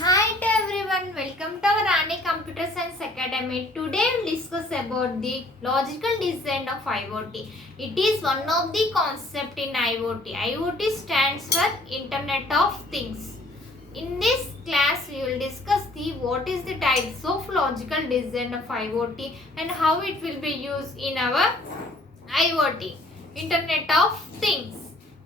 Hi to everyone, welcome to our Rani Computer Science Academy. Today we will discuss about the logical design of IoT. It is one of the concept in IoT. IoT stands for Internet of Things. In this class we will discuss what is the types of logical design of IoT and how it will be used in our IoT, Internet of Things.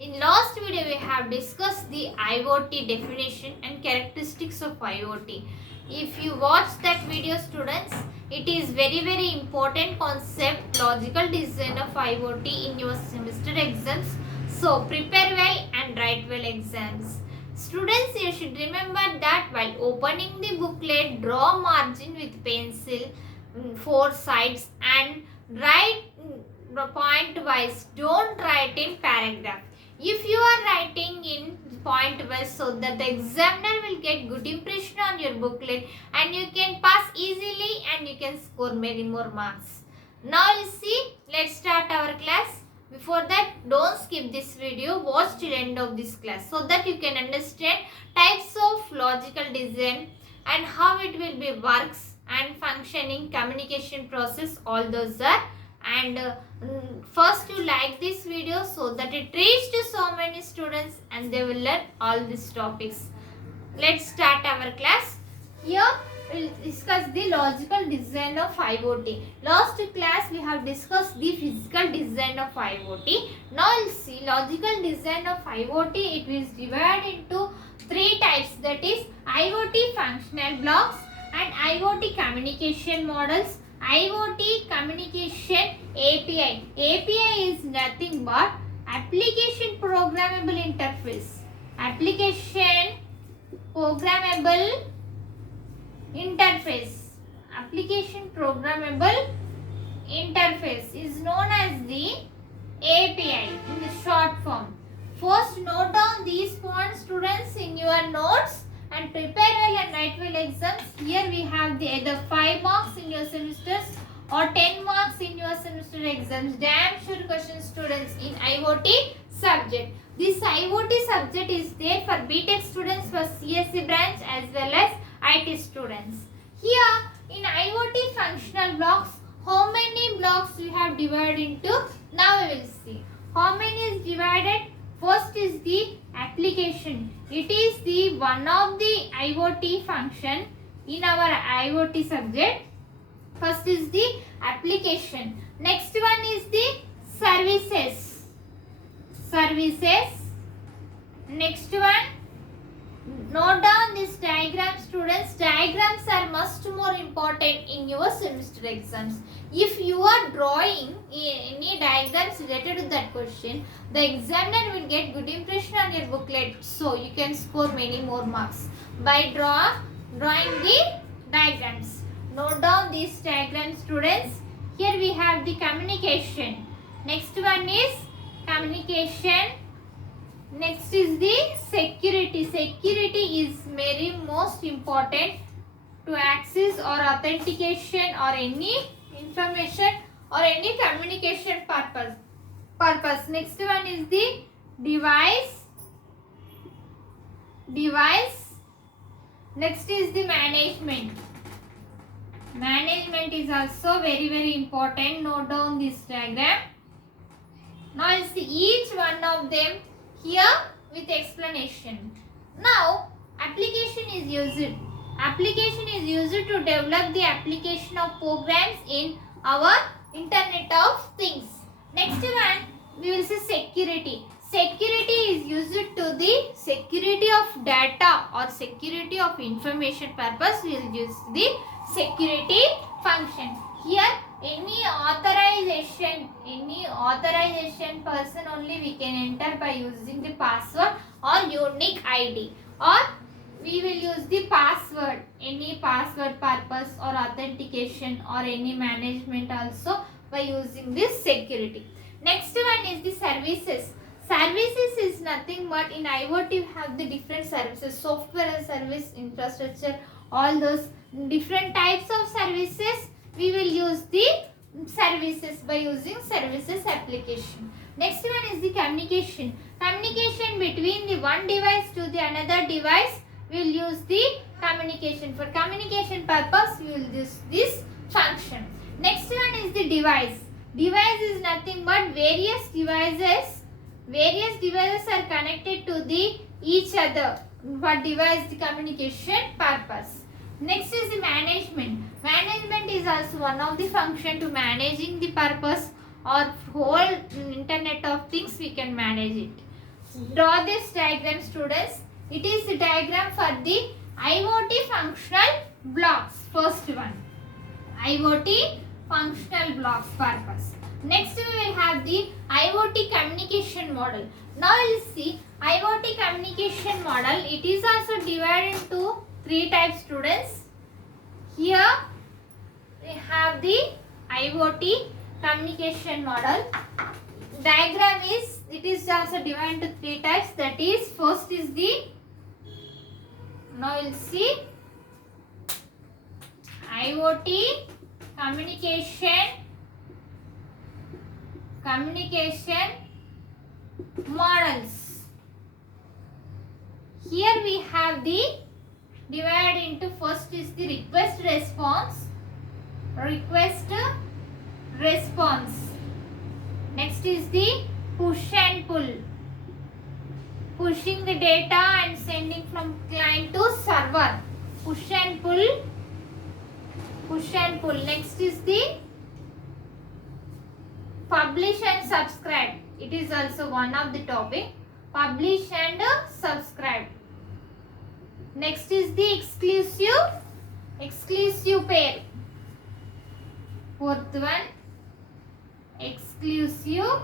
In last video we have discussed the IoT definition and characteristics of IoT. If you watch that video students, it is very important concept, logical design of IoT in your semester exams. So prepare well and write well exams. Students, you should remember that while opening the booklet, draw margin with pencil, 4 sides and write point wise. Don't write in paragraph. If you are writing in point wise, so that the examiner will get good impression on your booklet and you can pass easily and you can score many more marks. Now you see, let's start our class. Before that, don't skip this video, watch till end of this class so that you can understand types of logical design and how it will be works and functioning, communication process, all those are. And first you like this video so that it reaches to so many students and they will learn all these topics. Let's start our class. Here we will discuss the logical design of IoT. Last class we have discussed the physical design of IoT. Now we will see logical design of IoT. It is divided into 3 types, that is IoT functional blocks and IoT communication models, IoT communication API. API is nothing but application programmable interface. Application programmable interface. Application programmable interface is known as the API in the short form. First note down these points students in your notes and prepare well and write well exams. Here we have the either 5 marks in your semesters or 10 marks in your semester exams. Damn sure questions students in IoT subject. This IoT subject is there for B.Tech students, for CSE branch as well as IT students. Here in IoT functional blocks, how many blocks we have divided into? Now we will see. How many is divided? First is the application. It is the one of the IoT function in our IoT subject. First is the application. Next one is the services. Services. Next one. Note down this diagram students. Diagrams are much more important in your semester exams. If you are drawing any diagrams related to that question, the examiner will get good impression on your booklet. So you can score many more marks by drawing the diagrams. Note down these diagrams students. Here we have the communication. Next one is communication. Next is the security. Security is very most important to access or authentication or any information or any communication purpose. Next one is the device. Next is the management. Management is also very important. Note down this diagram. Now you see each one of them here with explanation. Now application is used. Application is used to develop the application of programs in our Internet of Things. Next one we will see security. Security is used to the security of data or security of information purpose. We will use the security function. Here any authorization person only we can enter by using the password or unique ID, or we will use the password, any password purpose or authentication or any management also by using this security. Next one is the services. Services is nothing but in IoT we have the different services, software as service, infrastructure, all those different types of services. We will use the services by using services application. Next one is the communication. Communication between the one device to the another device we will use the communication. For communication purpose, we will use this function. Next one is the device. Device is nothing but various devices. Various devices are connected to the each other for device the communication purpose. Next is the management. Management is also one of the function to managing the purpose or whole internet of things we can manage it. Draw this diagram, students. It is the diagram for the IoT functional blocks. First one, IoT functional blocks purpose. Next we will have the IoT communication model. Now we will see IoT communication model. It is also divided into three types, students. Here we have the IoT communication model. Diagram is, it is also divided into three types. That is, first is the, now we will see IoT communication models. Here we have the divide into, first is the request response. Next is the push and pull, pushing the data and sending from client to server. Push and pull. Next is the publish and subscribe. It is also one of the topic. Publish and subscribe. Next is the exclusive pair. Fourth one, exclusive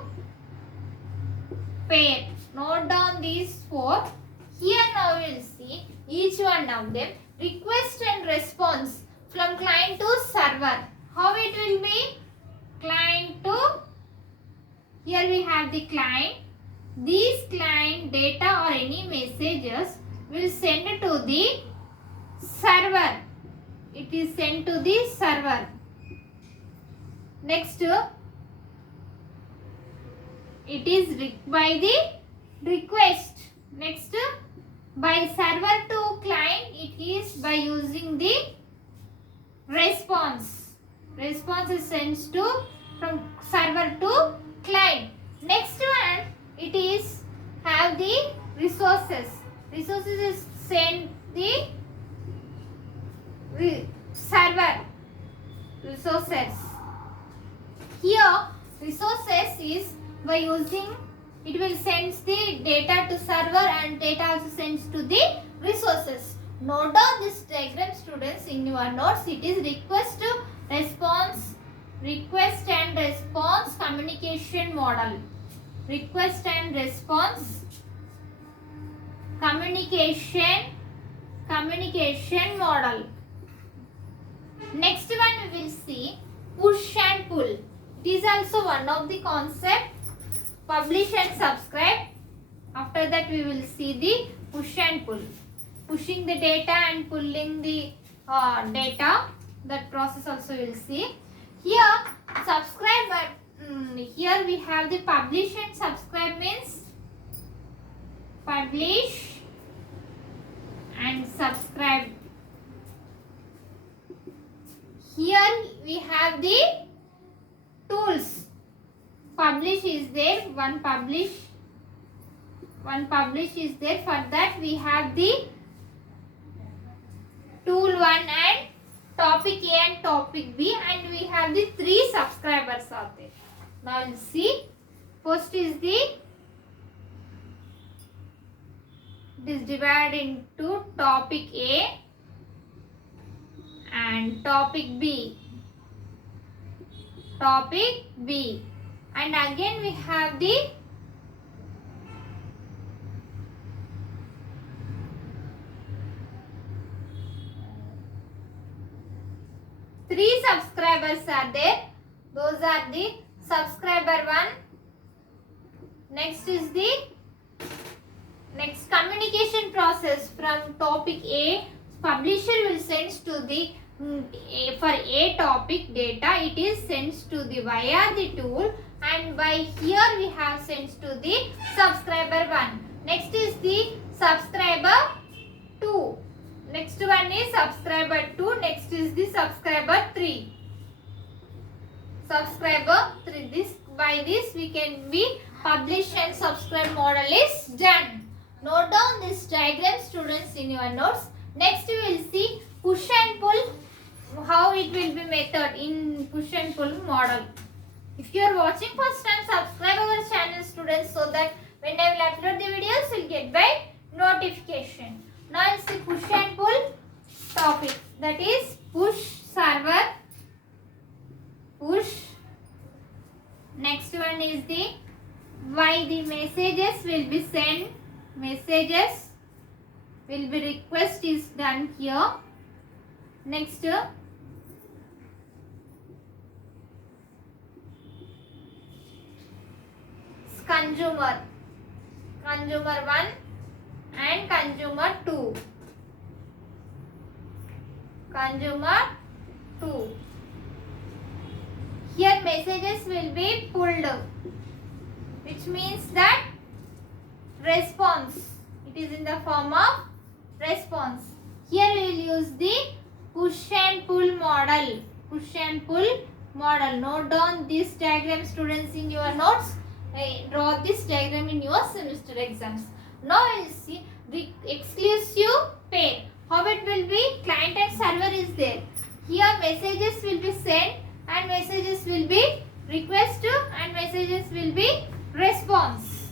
pair. Note down these four. Here now we will see each one of them. Request and response from client to server. How it will be? Client to, here we have the client. These client data or any messages will send to the server. It is sent to the server. Next, it is by the request. Next, by server to client, it is by using the response. Response is sent to from server to client. Next one, it is have the resources. Resources is sent the server. Resources. Here resources is by using, it will send the data to server and data also sends to the resources. Note down this diagram, students, in your notes. It is request and response communication model. Request and response communication model. Next one we will see push and pull. It is also one of the concept. Publish and subscribe. After that we will see the push and pull. Pushing the data and pulling the data. That process also we will see. Here subscribe. Here we have the publish and subscribe means publish and subscribe. Here we have the tools. Publish is there, one publish is there. For that we have the tool 1 and topic A and topic B, and we have the 3 subscribers are there. Now we'll see. First is it is divided into topic A and topic B. And again we have the three subscribers are there. Those are the subscriber 1. Next is the next communication process from topic A. Publisher will send to the for A topic data. It is sent to the via the tool, and by here we have sent to the subscriber 1. Next is the subscriber 2. is subscriber 2. Next is the subscriber 3. Subscriber 3. By this we can be publish and subscribe model is done. Note down this diagram, students, in your notes. Next we will see push and pull, how it will be method in push and pull model. If you are watching first time, subscribe our channel, students, so that when I will upload the videos, you will get by notification. Now it's the push and pull topic, that is push server, push. Next one is the why the messages will be sent, messages will be request is done here. Next consumer, consumer 1 and consumer 2, consumer 2. Here messages will be pulled, which means that response, it is in the form of response. Here we will use the push and pull model, push and pull model. Note down this diagram, students, in your notes. Draw this diagram in your semester exams. Now we will see the exclusive pair. How it will be? Client and server is there. Here messages will be sent and messages will be request and messages will be response.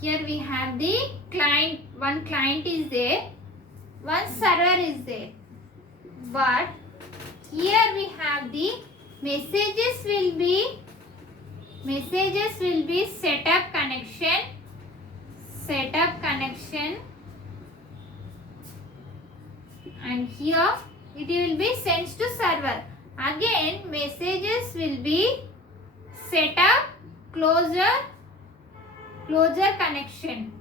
Here we have the client, one client is there, one server is there. But here we have the messages will be setup connection, and here it will be sent to server. Again messages will be setup, closure connection.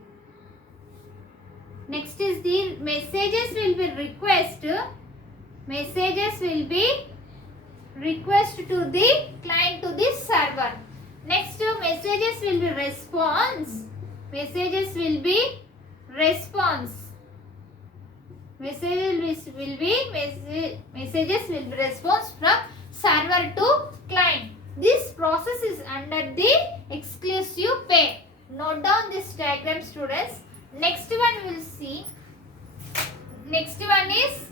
Next is the messages will be request, messages will be request to the client, to this server. Next messages will be response, messages will be response, messages will be response from server to client. This process is under the exclusive pair. Note down this diagram, students. Next one we will see. Next one is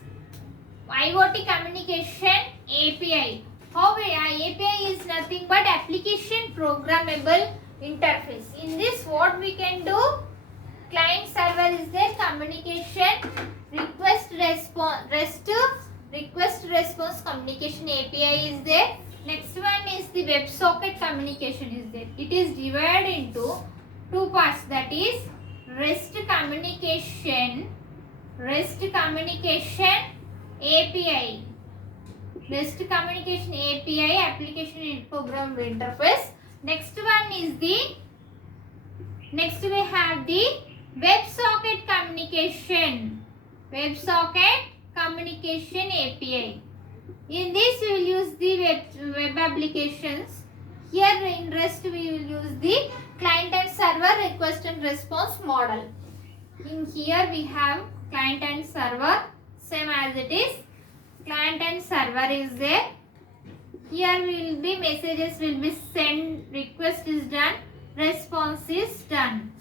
IoT communication API. How API is nothing but application programmable interface. In this, what we can do? Client server is there, communication, request response communication API is there. Next one is the WebSocket communication is there. It is divided into two parts, that is REST communication API. REST communication API, application programmable interface. Next one is the, next we have the WebSocket communication API. In this we will use the web applications. Here in REST we will use the client and server request and response model. In here we have client and server, same as it is. Client and server is there. Here will be messages will be sent, request is done, response is done.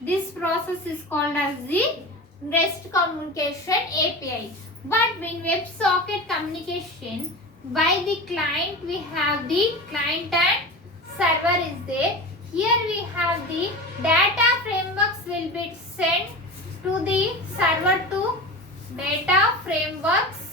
This process is called as the REST communication API. But in WebSocket communication, by the client we have the client and server is there. Here we have the data frameworks will be sent to the server to data frameworks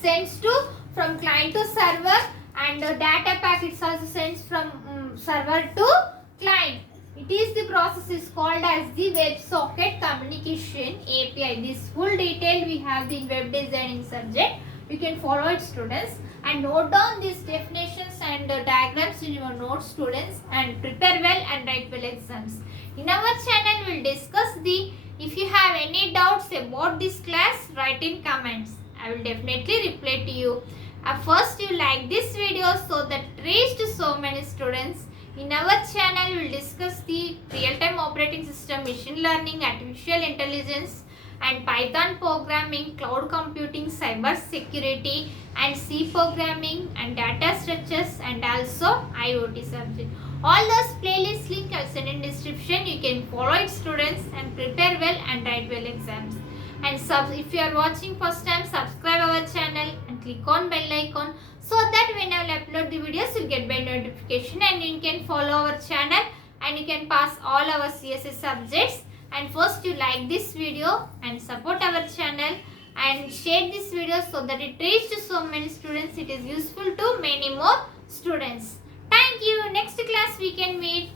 sends to from client to server, and data packets also sends from server to client. It is the process is called as the WebSocket communication API. This full detail we have in web designing subject. You can follow it, students, and note down these definitions and diagrams in your notes, students, and prepare well and write well exams. In our channel we will discuss the, if you have any doubts about this class, write in comments. I will definitely reply to you. First you like this video so that reach to so many students. In our channel, we will discuss the real-time operating system, machine learning, artificial intelligence, and Python programming, cloud computing, cyber security, and C programming, and data structures, and also IoT subject. All those playlist link I will send in description. You can follow it, students, and prepare well and write well exams. And if you are watching first time, subscribe our channel and click on bell icon so that when I will upload the videos, you will get by notification, and you can follow our channel and you can pass all our CSS subjects. And first you like this video and support our channel and share this video so that it reaches so many students. It is useful to many more students. Thank you. Next class we can meet.